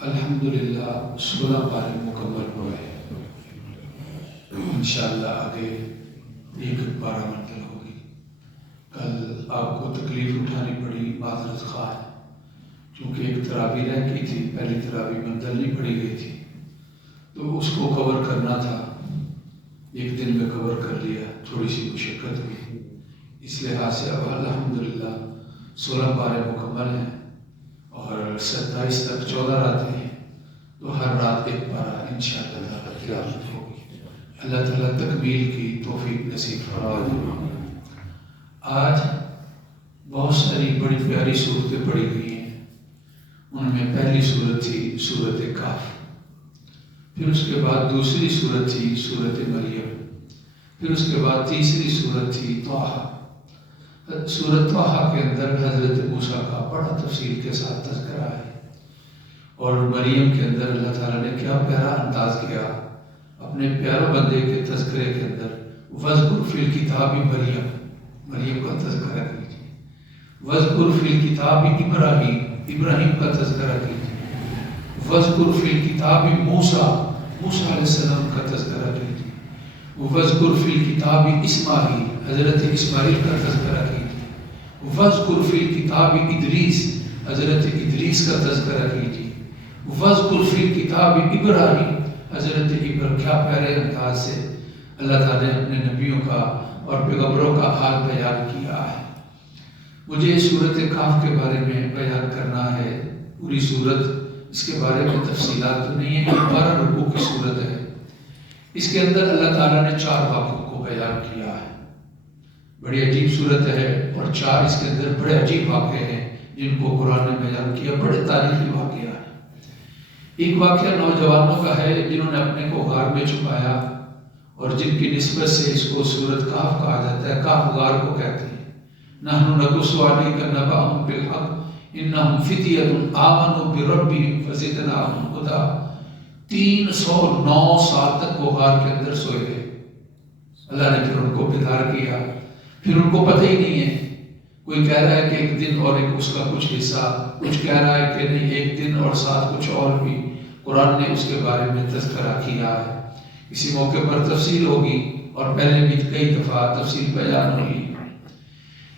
الحمدللہ 16 پارے مکمل ہوئے. انشاءاللہ آگے ایک پارہ منتقل ہوگی. کل آپ کو تکلیف اٹھانی پڑی، معذرت خواہ، چونکہ ایک تراویح رہ گئی تھی. پہلی تراویح منزل نہیں پڑھی گئی تھی تو اس کو کور کرنا تھا. ایک دن میں کور کر لیا، تھوڑی سی مشقت ہوئی. اس لحاظ سے اب الحمدللہ 16 پارے مکمل ہیں اور 27 تک 14 راتیں ہیں، تو ہر رات ایک پارہ انشاءاللہ تعالیٰ تلاوت ہوگی. اللہ تعالیٰ تکمیل کی توفیق نصیب فرمائے. آج بہت ساری بڑی پیاری صورتیں پڑھی گئی ہیں. ان میں پہلی صورت تھی سورۃ کہف، پھر اس کے بعد دوسری صورت تھی سورۃ مریم، پھر اس کے بعد تیسری صورت تھی طٰہٰ. سورۃ طٰہٰ کے اندر حضرت موسیٰ کا بڑا تفصیل کے ساتھ تذکرہ ہے، اور مریم کے اندر اللہ تعالیٰ نے کیا پیارا انداز کیا اپنے پیارے بندے کے تذکرے کے اندر. وَاذْكُرْ فِي الْكِتَابِ مریم، مریم کا تذکرہ کیجیے. وَاذْكُرْ فِي الْكِتَابِ ابراہیم کا تذکرہ کیجیے. وَاذْكُرْ فِي الْكِتَابِ موسیٰ علیہ السلام کا تذکرہ کیجیے. وَاذْكُرْ فِي الْكِتَابِ اسماعیل، حضرت اسماعیل کا تذکرہ کیجیے. وَاذْكُرْ فِي الْكِتَابِ ادریس، حضرت ادریس کا تذکرہ کیجیے. وَاذْكُرْ فِي الْكِتَابِ ابراہیم، حضرت ابراہیم. کیا پیارے انداز سے اللہ تعالیٰ نے اپنے نبیوں کا اور پیغمبروں کا حال بیان کیا ہے. مجھے سورۃ کہف کے بارے میں بیان کرنا ہے. پوری سورت اس کے بارے میں تفصیلات تو نہیں ہے، 12 رکوع کی سورت ہے. اس کے اندر اللہ تعالیٰ نے 4 واقعوں کو بیان کیا ہے. بڑی عجیب صورت ہے، اور 4 اس کے اندر بڑے عجیب واقعے ہیں جن کو قرآن نے بیان کیا. بڑے تاریخی واقعہ ہے. ایک واقعہ نوجوانوں کا ہے جنہوں نے اپنے کو غار میں چھپایا، اور جن کی نسبت سے اس کو سورۃ کہف کہا جاتا ہے. کہف غار کو کہتے ہیں. نحن نقص علیک نبأهم بالحق انہم فتیۃ آمنوا بربہم فزدناہم ہدی. 309 سال تک وہ غار کے اندر سوئے گئے. اللہ نے پھر ان کو بیدار کیا. پھر ان کو پتہ ہی نہیں ہے، کوئی کہہ رہا ہے کہ ایک دن اور ایک اس کا کچھ حصہ، کچھ کہہ رہا ہے کہ نہیں ایک دن اور ساتھ کچھ اور بھی. قرآن نے اس کے بارے میں تذکرہ کیا ہے. اسی موقع پر تفصیل ہوگی، اور پہلے بھی کئی دفعہ تفصیل بیان ہوئی.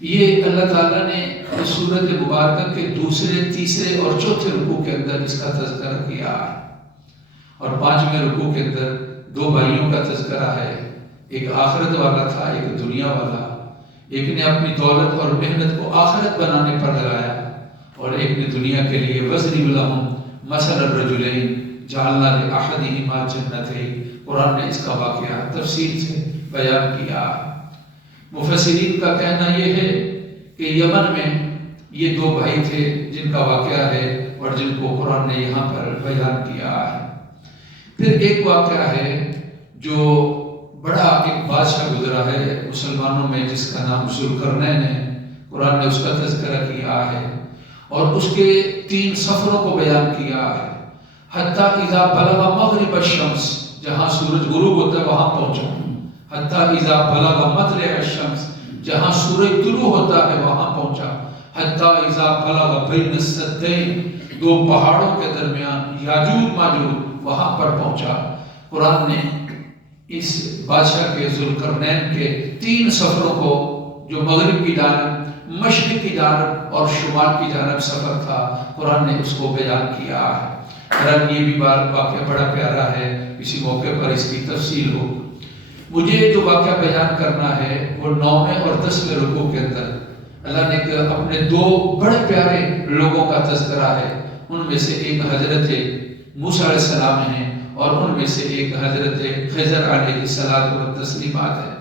یہ اللہ تعالیٰ نے اس سورۃ مبارکہ کے دوسرے، تیسرے اور چوتھے رکوع کے اندر اس کا تذکرہ کیا ہے. اور 5ویں رکوع کے اندر 2 بھائیوں کا تذکرہ ہے. ایک آخرت والا تھا، ایک دنیا والا. ایک نے اپنی دولت اور محنت کو آخرت بنانے پر لگایا، اور ایک نے دنیا کے لیے. وَاضْرِبْ لَهُمْ مَثَلَ الرَّجُلَيْنِ جَعَلْنَا لِأَحَدِهِمَا جَنَّتَيْنِ. قرآن نے اس کا واقعہ تفصیل سے بیان کیا. مفسرین کا کہنا یہ ہے کہ یمن میں یہ 2 بھائی تھے جن کا واقعہ ہے، اور جن کو قرآن نے یہاں پر بیان کیا ہے. پھر ایک واقعہ ہے جو بڑا ایک بادشاہ گزرا ہے مسلمانوں میں جس کا نام ذوالقرنین ہے. قرآن نے اس کا تذکرہ کیا ہے، اور اس کے 3 سفروں کو بیان کیا ہے. حتیٰ اذا بلغ مغرب الشمس، جہاں سورج غروب ہوتا ہے وہاں پہنچا. حتیٰ اذا بلغ مطلع الشمس، جہاں سورج طلوع ہوتا ہے وہاں پہنچا. حتیٰ اذا بلغ بین السدین، 2 پہاڑوں کے درمیان یاجوج ماجوج، وہاں پر پہنچا. قرآن نے اس بادشاہ کے ذوالقرنین کے 3 سفروں کو، جو مغرب کی جانب، مشرق کی جانب اور شمال کی جانب سفر تھا، قرآن نے اس کو بیان کیا ہے. قرآن یہ بھی واقعہ بڑا پیارا ہے، اسی موقع پر اس کی تفصیل ہو. مجھے جو واقعہ بیان کرنا ہے وہ 9ویں اور 10ویں رکوع کے اندر اللہ نے اپنے 2 بڑے پیارے لوگوں کا تذکرہ ہے. ان میں سے ایک حضرت موسیٰ علیہ السلام ہیں، اور ان میں سے ایک حضرت خضر علیہ الصلاۃ والتسلیمات ہے.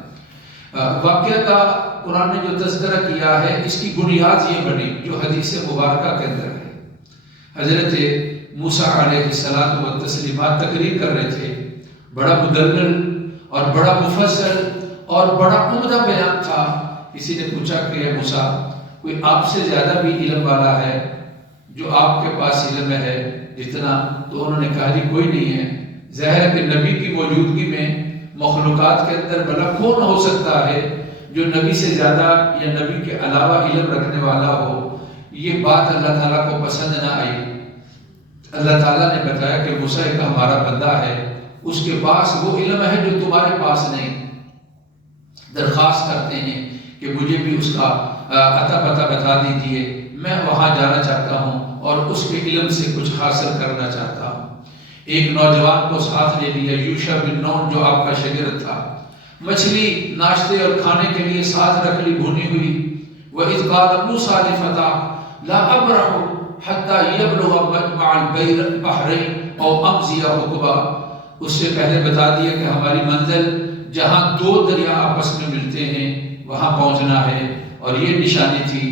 واقعہ کا قرآن نے جو تذکرہ کیا ہے، اس کی بنیاد یہ بنی جو حدیث مبارکہ کے اندر ہے. حضرت موسیٰ علیہ الصلاۃ والتسلیمات تقریر کر رہے تھے. بڑا مدلل اور بڑا مفصل اور بڑا عمدہ بیان تھا. کسی نے پوچھا کہ موسیٰ، کوئی آپ سے زیادہ بھی علم والا ہے جو آپ کے پاس علم ہے جتنا؟ تو انہوں نے کہا جی کوئی نہیں ہے. ظاہر ہے کہ نبی کی موجودگی میں مخلوقات کے اندر بھلا کون ہو سکتا ہے جو نبی سے زیادہ یا نبی کے علاوہ علم رکھنے والا ہو. یہ بات اللہ تعالیٰ کو پسند نہ آئی. اللہ تعالیٰ نے بتایا کہ موسیٰ ایک ہمارا بندہ ہے، اس کے پاس وہ علم ہے جو تمہارے پاس نہیں، درخواست کرتے ہیں کہ مجھے بھی اس کا اتا پتہ بتا دیجئے، میں وہاں جانا چاہتا ہوں اور اس کے علم سے کچھ حاصل کرنا چاہتا ہوں۔ ایک نوجوان کو ساتھ لے لیا، یوشع بن نون جو آپ کا شاگرد تھا، مچھلی ناشتے اور کھانے کے لیے ساتھ رکھ لی بھونی ہوئی۔ وَإِذْ قَالَ مُوسَىٰ لِفَتَاهُ لَا أَبْرَحُ حَتَّىٰ يَبْلُغَ مَجْمَعَ الْبَحْرَيْنِ أَوْ أَمْضِيَ حُقُبًا، اس سے پہلے بتا دیا کہ ہماری منزل جہاں دو دریا آپس میں ملتے ہیں وہاں پہنچنا ہے، اور یہ نشانی تھی،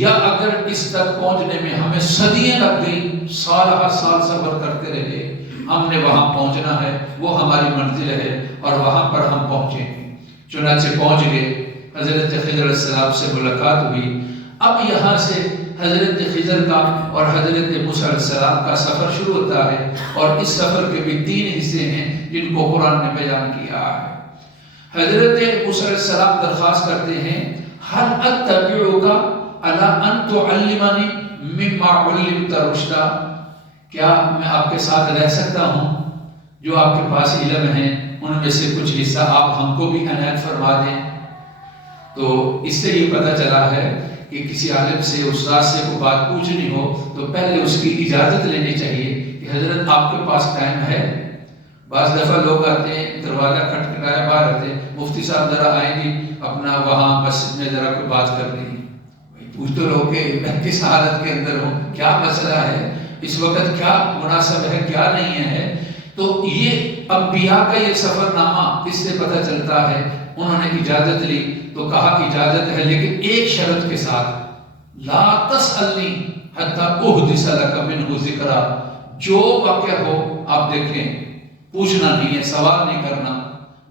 یا اگر اس تک پہنچنے میں ہمیں صدیاں لگ گئی، سال ہر سال سفر کرتے رہے، ہم نے وہاں پہنچنا ہے، وہ ہماری منزل ہے اور وہاں پر ہم پہنچیں گے۔ چنانچہ پہنچ گئے، حضرت خضر علیہ السلام سے ملاقات ہوئی۔ اب یہاں سے حضرت خضر کا اور حضرت موسیٰ علیہ السلام کا سفر شروع ہوتا ہے، اور اس سفر کے بھی 3 حصے ہیں جن کو قرآن نے بیان کیا ہے۔ حضرت موسیٰ علیہ السلام درخواست کرتے ہیں، هل اتبعک علی ان تعلمنی مما علمت رشدا، کیا میں آپ کے ساتھ رہ سکتا ہوں؟ جو آپ کے پاس علم ہیں ان میں سے کچھ حصہ آپ ہم کو بھی عنایت فرما دیں۔ تو اس سے یہ پتہ چلا ہے کہ کسی عالم سے، استاد سے کوئی بات پوچھنی ہو تو پہلے اس کی اجازت لینی چاہیے کہ حضرت آپ کے پاس ٹائم ہے۔ بعض دفعہ لوگ آتے ہیں، دروازہ کھٹکھٹایا، باہر آتے ہیں، مفتی صاحب ذرا آئیں گے اپنا وہاں مسجد میں ذرا کوئی بات کرنی ہے۔ پوچھ تو لو کہ میں کس حالت کے اندر ہوں، کیا مسئلہ ہے، اس وقت کیا مناسب ہے، کیا نہیں ہے۔ تو یہ انبیاء کا یہ سفر نامہ، اس سے پتہ چلتا ہے انہوں نے اجازت لی تو کہا اجازت ہے، لیکن ایک شرط کے ساتھ، لا تسألنی حتی احدث لک منہ ذکرا، جو واقعہ ہو آپ دیکھیں، پوچھنا نہیں ہے، سوال نہیں کرنا،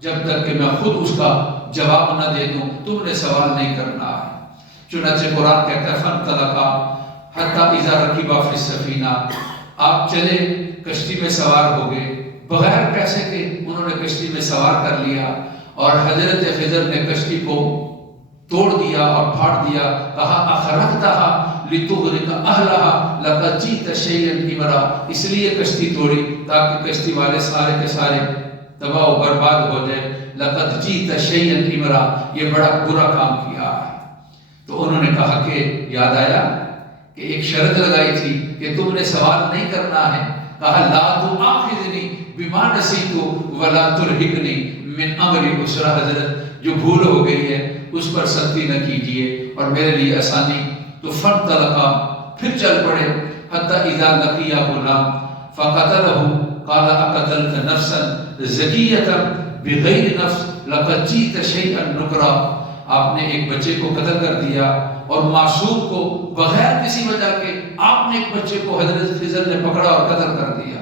جب تک کہ میں خود اس کا جواب نہ دے دوں تم نے سوال نہیں کرنا ہے۔ چنانچہ قرآن کہتا ہے فَانْطَلَقَا حَتَّىٰ إِذَا رَكِبَا فِي السَّفِينَةِ، آپ چلے، کشتی میں سوار ہو گئے، بغیر پیسے کے انہوں نے کشتی میں سوار کر لیا، اور حضرت خضر نے کشتی کو توڑ دیا اور پھاڑ دیا، کہا اخرقتها لتغرق اہلها لقد جئت شیئا امرا، اس لیے کشتی توڑی تاکہ کشتی والے سارے کے سارے تباہ و برباد ہو جائے۔ لقد جئت شیئا امرا، یہ بڑا برا کام کیا ہے۔ تو انہوں نے کہا کہ یاد آیا کہ ایک شرط لگائی تھی کہ تم نے سوال نہیں کرنا ہے، کہا لا تؤاخذنی بما نسیت ولا ترہقنی من امری عسرا، حضرت جو بھول ہو گئی ہے اس پر سختی نہ کیجیے اور میرے لیے آسانی۔ تو فانطلقا، پھر چل پڑے، حتی اذا لقیا غلام فقتلہ قال اقتلت نفسا زکیۃ بغیر نفس لقد جئت شیئا نکرا، آپ نے ایک بچے کو قتل کر دیا اور معصوم کو بغیر کسی وجہ کے آپ نے ایک بچے کو حضرت خضر نے پکڑا اور قتل کر دیا۔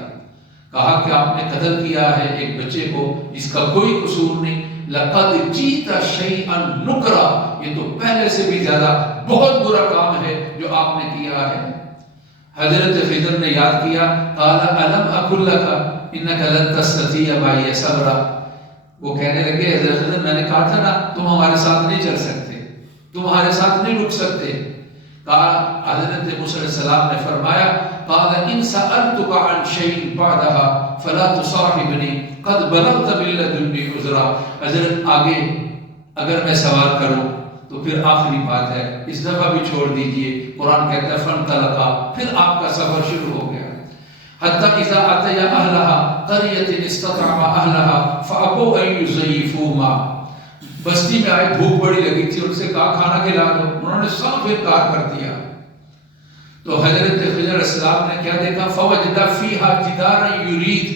کہا کہ آپ نے قتل کیا ہے ایک بچے کو جس کا کوئی قصور نہیں، لقد جئت شیئا نکرا، یہ تو پہلے سے بھی زیادہ بہت برا کام ہے جو آپ نے کیا ہے۔ حضرت خضر نے یاد کیا، قال الم اقل لک انک لن تستطیع معی صبرا، وہ کہنے لگے حضرت خضر میں نے کہا تھا نا تم ہمارے ساتھ نہیں چل سکتے، تم ہمارے ساتھ نہیں رک سکتے۔ کہا حضرت موسیٰ علیہ السلام نے فرمایا، قال ان سألتک عن شیء بعدها فلا تصاحبنی قد بلغت من لدنی عذرا، حضرت آگے اگر میں سوال کروں تو پھر آخری بات ہے، اس دفعہ بھی چھوڑ دیجئے۔ قرآن کہتا ہے فانطلقا، پھر آپ کا سفر شروع ہو گیا۔ حتی اذا اتیا اہلها قریۃ استطعما اہلها فابوا ان یضیفوهما، بستی میں آئے، بھوک بڑی لگی تھی، ان سے کہا کھانا کھلا دو، انہوں نے سب انکار کر دیا۔ تو حضرت خضر علیہ السلام نے کیا دیکھا، فوجد فیہا جدارا یرید،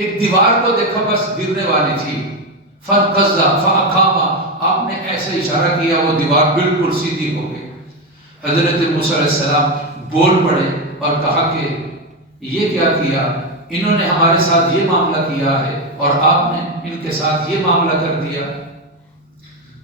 ایک دیوار کو دیکھا بس گرنے والی تھی، فانقض فاقام، آپ نے ایسے اشارہ کیا وہ دیوار بالکل سیدھی ہو گئی۔ حضرت موسیٰ علیہ السلام بول پڑے اور کہا کہ یہ کیا کیا، انہوں نے ہمارے ساتھ یہ معاملہ کیا ہے اور آپ نے ان کے ساتھ یہ معاملہ کر دیا۔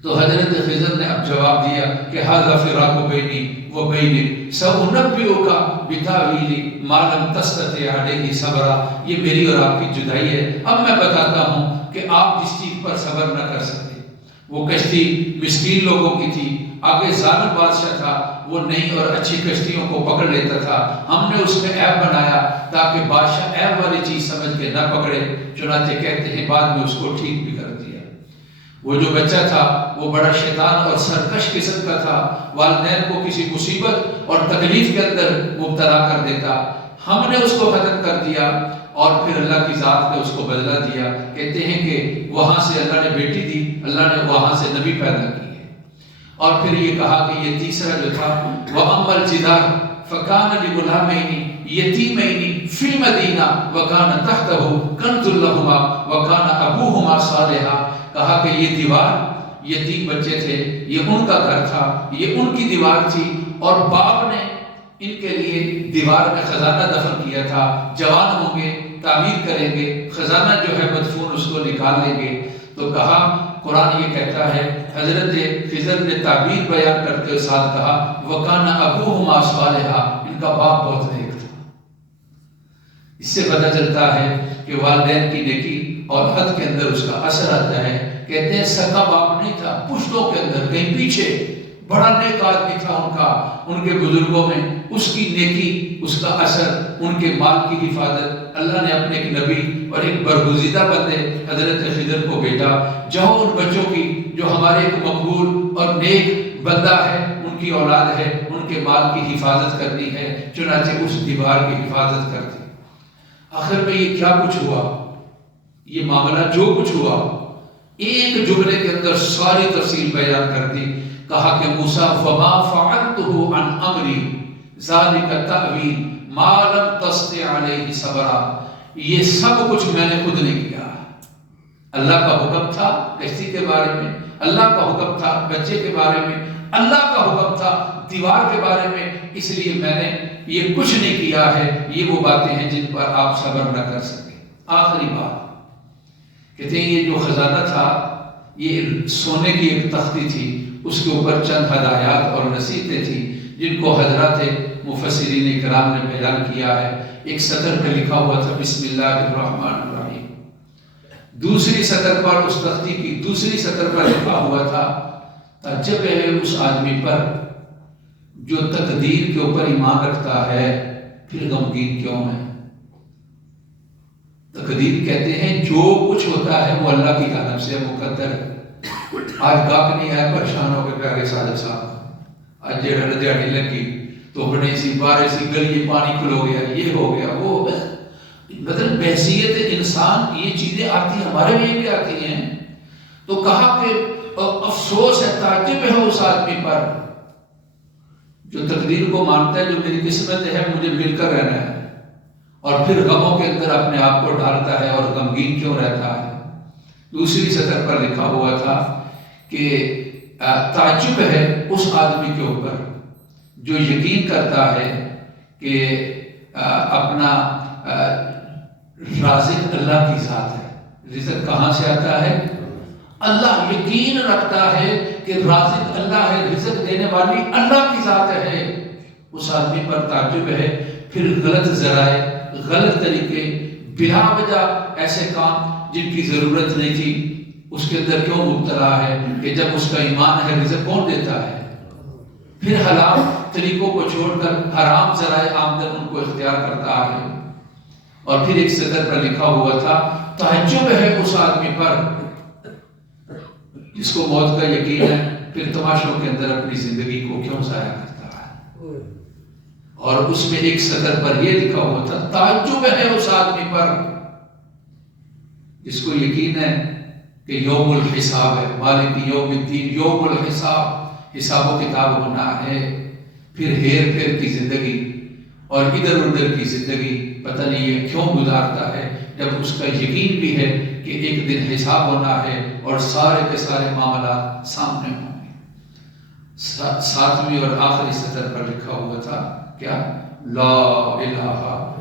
تو حضرت خضر نے اب جواب دیا کہ ھذا فراق بینی و بینک سأنبئک بتاویل ما لم تستطع علیہ صبرا، یہ میری اور آپ کی جدائی ہے، اب میں بتاتا ہوں کہ آپ جس چیز پر صبر نہ کر سکتے۔ وہ کشتی مسکین لوگوں کی تھی، آگے ظالم بادشاہ تھا، وہ نئی اور اچھی کشتیوں کو پکڑ لیتا تھا، ہم نے اس میں عیب بنایا تاکہ بادشاہ عیب والی چیز سمجھ کے نہ پکڑے، چنانچہ کہتے ہیں بعد میں اس کو ٹھیک بھی کر دیا۔ وہ جو بچہ تھا وہ بڑا شیطان اور سرکش قسم کا تھا، والدین کو کسی مصیبت اور تکلیف کے اندر مبتلا کر دیتا، ہم نے اس کو ختم کر دیا اور پھر اللہ کی ذات نے اس کو بدلہ دیا۔ کہتے ہیں کہ وہاں سے اللہ نے بیٹی دی، اللہ نے وہاں سے نبی پیدا کیے، اور پھر یہ کہا کہ یہ تیسرا جو تھا وَأَمَّا الْجِدَارُ فَكَانَ لِغُلَامَيْنِ يَتِيمَيْنِ فِي الْمَدِينَةِ وَكَانَ تَحْتَهُ كَنْزٌ لَهُمَا وَكَانَ أَبُوهُمَا صَالِحًا۔ کہا کہ یہ دیوار، یتیم بچے تھے، یہ ان کا گھر تھا، یہ ان کی دیوار تھی، اور باپ نے ان کے لیے دیوار میں خزانہ دفن کیا تھا، جوان ہوں گے تعمیر کریں گے، خزانہ جو ہے مدفون اس کو نکال لیں گے۔ تو کہا، قرآن یہ کہتا ہے، حضرت خضر نے تعبیر بیان کرتے ساتھ کہا وَكَانَ أَبُوهُمَا صَالِحًا، ان کا باپ بہت نیک تھا۔ اس سے پتہ چلتا ہے کہ والدین کی نیکی اور حد کے اندر اس کا اثر آتا ہے۔ کہتے ہیں سکا باپ نہیں تھا، پشتوں کے اندر کہیں پیچھے بڑا نیک آدمی تھا ان کا، ان کے بزرگوں میں اس کی نیکی، اس کا اثر، ان کے مال کی حفاظت، اللہ نے اپنے ایک نبی اور ایک برگزیدہ بندے حضرت خضر کو بھیجا، جاؤ ان بچوں کی جو ہمارے ایک مقبول اور نیک بندہ ہے، ان کی اولاد ہے، ان کے مال کی حفاظت کرنی ہے۔ چنانچہ اس دیوار کی حفاظت کر دی۔ آخر میں یہ کیا کچھ ہوا، یہ معاملہ جو کچھ ہوا، ایک جملے کے اندر ساری تفصیل بیان کر دی۔ کہا کہ موسیٰ وَمَا فَعَلْتُهُ عَنْ أَمْرِي ذَلِكَ تَأْوِيلُ مَا لَمْ تَسْطِع عَلَيْهِ صَبْرًا، یہ سب کچھ میں نے خود نہیں کیا۔ اللہ کا حکم تھا کشتی کے بارے میں، اللہ کا حکم تھا بچے کے بارے میں، اللہ کا حکم تھا دیوار کے بارے میں، اس لیے میں نے یہ کچھ نہیں کیا ہے۔ یہ وہ باتیں ہیں جن پر آپ صبر نہ کر سکیں۔ آخری بات کہتے ہیں یہ جو خزانہ تھا یہ سونے کی ایک تختی تھی، اس کے اوپر چند ہدایات اور نصیحتیں تھیں جن کو حضرات مفسرین کرام نے بیان کیا ہے۔ ایک سطر پہ لکھا ہوا تھا بسم اللہ الرحمن الرحیم، دوسری سطر پر اس تختی کی دوسری سطر پر لکھا ہوا تھا تعجب ہے اس آدمی پر جو تقدیر کے اوپر ایمان رکھتا ہے پھر غمگین کیوں ہے۔ تقدیر کہتے ہیں جو کچھ ہوتا ہے وہ اللہ کی جانب سے مقدر ہے۔ آج گاہک نہیں آئے، پریشان ہو کے پیارے صادق صاحب آج جڑا دیہڑی لگی تو بڑے سی بارے سی گلی پانی کھلو گیا، یہ ہو گیا وہ ہو گیا۔ مطلب بحثیت انسان یہ چیزیں آتی ہیں، ہمارے لیے بھی آتی ہیں۔ تو کہا کہ افسوس ہے، تعجب ہے اس آدمی پر جو تقدیر کو مانتا ہے، جو میری قسمت ہے مجھے مل کر رہنا ہے، اور پھر غموں کے اندر اپنے آپ کو ڈالتا ہے اور غمگین کیوں رہتا ہے۔ دوسری سطر پر لکھا ہوا تھا کہ تعجب ہے اس آدمی کے اوپر جو یقین کرتا ہے کہ اپنا رازق اللہ کی ذات ہے۔ رزق کہاں سے آتا ہے؟ اللہ، یقین رکھتا ہے کہ رازق اللہ ہے، رزق دینے والی اللہ کی ذات ہے۔ اس آدمی پر تعجب ہے۔ پھر غلط ذرائع، غلط طریقے، بلا وجہ ایسے کام جن کی ضرورت نہیں تھی اس کے اندر کیوں مبتلا ہے کہ جب اس کا ایمان ہے رزق کون دیتا ہے؟ پھر حلال طریقوں کو چھوڑ کر حرام ذرائع آمدن ان کو اختیار کرتا ہے۔ اور پھر ایک سطر پر لکھا ہوا تھا تعجب ہے اس آدمی پر جس کو موت کا یقین ہے، پھر تماشوں کے اندر اپنی زندگی کو کیوں ضائع کرتا ہے۔ اور اس میں ایک سطر پر یہ لکھا ہوا تھا تعجب ہے اس آدمی پر جس کو یقین ہے کہ یوم الحساب ہے، مالک یوم الدین، یوم الحساب، حساب و کتاب ہونا ہے۔ پھر ہیر پھیر کی زندگی اور ادھر ادھر کی زندگی پتہ نہیں یہ کیوں گزارتا ہے جب اس کا یقین بھی ہے کہ ایک دن حساب ہونا ہے اور سارے کے سارے معاملات سامنے ہوں گے۔ ساتویں اور آخری سطر پر لکھا ہوا تھا کیا؟ لا الہ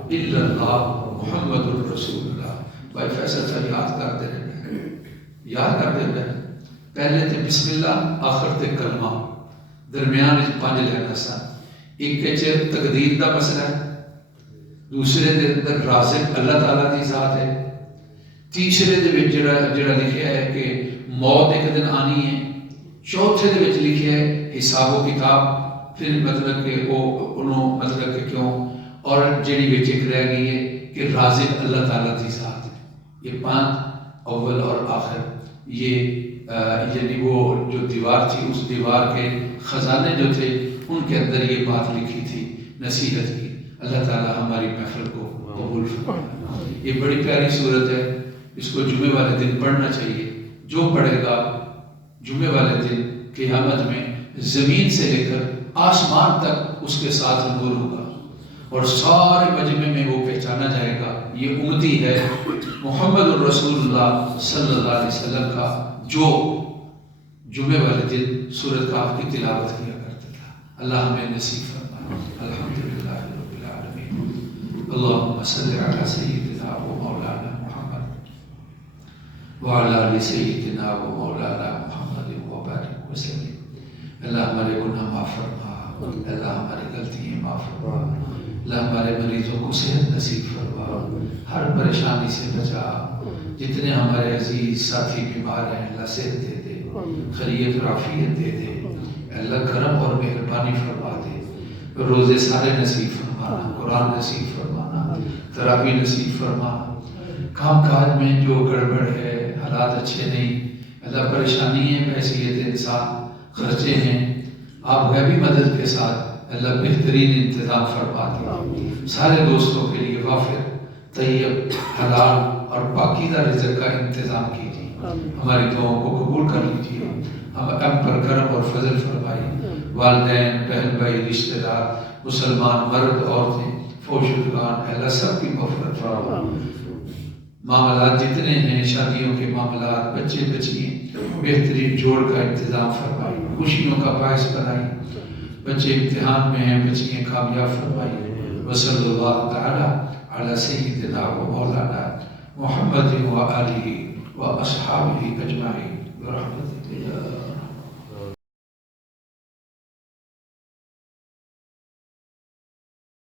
الا اللہ محمد الرسول اللہ۔ بھائی فیصل صاحب یاد کرتے رہے، یاد کرتے رہے۔ پہلے تھے بسم اللہ، آخر تے کلمہ، درمیان 5 لہنا سن۔ ایک کہچے تقدیر دا مسئلہ ہے، دوسرے دے اندر رازق اللہ تعالیٰ دی ذات ہے، تیسرے دے وچ جڑا لکھیا ہے کہ موت ایک دن آنی ہے، چوتھے دے وچ لکھیا ہے حساب و کتاب، پھر مطلب کہ وہ انہوں مطلب کہ کیوں، اور جڑی وچ ایک رہ گئی ہے کہ رازق اللہ تعالیٰ کی ذات ہے۔ یہ 5 اول اور آخر، یہ یعنی وہ جو دیوار تھی، اس دیوار کے خزانے جو تھے ان کے اندر یہ بات لکھی تھی نصیحت کی۔ اللہ تعالیٰ ہماری محفل کو قبول فرمائے۔ یہ بڑی پیاری صورت ہے، اس کو جمعے والے دن پڑھنا چاہیے۔ جو پڑھے گا جمعے والے دن قیامت میں زمین سے لے کر آسمان تک اس کے ساتھ نور ہوگا، اور سارے مجمع میں وہ پہچانا جائے گا یہ امتی ہے محمد الرسول اللہ صلی اللہ علیہ وسلم کا، جو جمعے والے دن سورۃ کہف کی تلاوت کیا کرتا تھا۔ اللہ ہمیں نصیب فرمائے۔ الحمدللہ رب العالمین۔ اللہم صلی علی سیدنا و مولانا محمد وعلی آل سیدنا و مولانا محمد وبارک وسلم۔ اللہ ہمارے گناہ معاف فرما، اللہ ہماری غلطیاں معاف فرما، اللہ ہمارے مریضوں کو صحت نصیب فرما، ہر پریشانی سے بچا۔ جتنے ہمارے عزیز ساتھی بیمار ہیں اللہ صحت دے دے، خیریت اور عافیت دے دے، اللہ کرم اور مہربانی فرما دے، روزے سارے نصیب فرمانا، قرآن نصیب فرمانا، تراویح نصیب فرمانا۔ کام کاج میں جو گڑبڑ ہے، حالات اچھے نہیں، اللہ پریشانی ہے، بحیثیت انسان خرچے ہیں، آپ غیبی مدد کے ساتھ اللہ بہترین انتظام فرما دے۔ سارے دوستوں کے لیے وافر، طیب، حلال اور پاکیزہ رزق کا انتظام کیجیے۔ ہماری دعاؤں کو قبول کر لیجیے، ہم پر کرم اور فضل فرمائیے۔ والدین، بہن بھائی، رشتہ دار، مسلمان مرد عورتیں، فوج شدگان، اللہ سب کی مغفرت فرما۔ معاملات جتنے ہیں، شادیوں کے معاملات، بچے بچیاں، بہترین جوڑ کا انتظام فرمائیے، خوشیوں کا باعث بنائیے۔ بچے امتحان میں ہیں، بچیاں کامیاب فرمائیے۔ وصلی اللہ تعالی علی سیدنا و مولانا محمد و آلہ و اصحابہ اجمعین برحمتک یا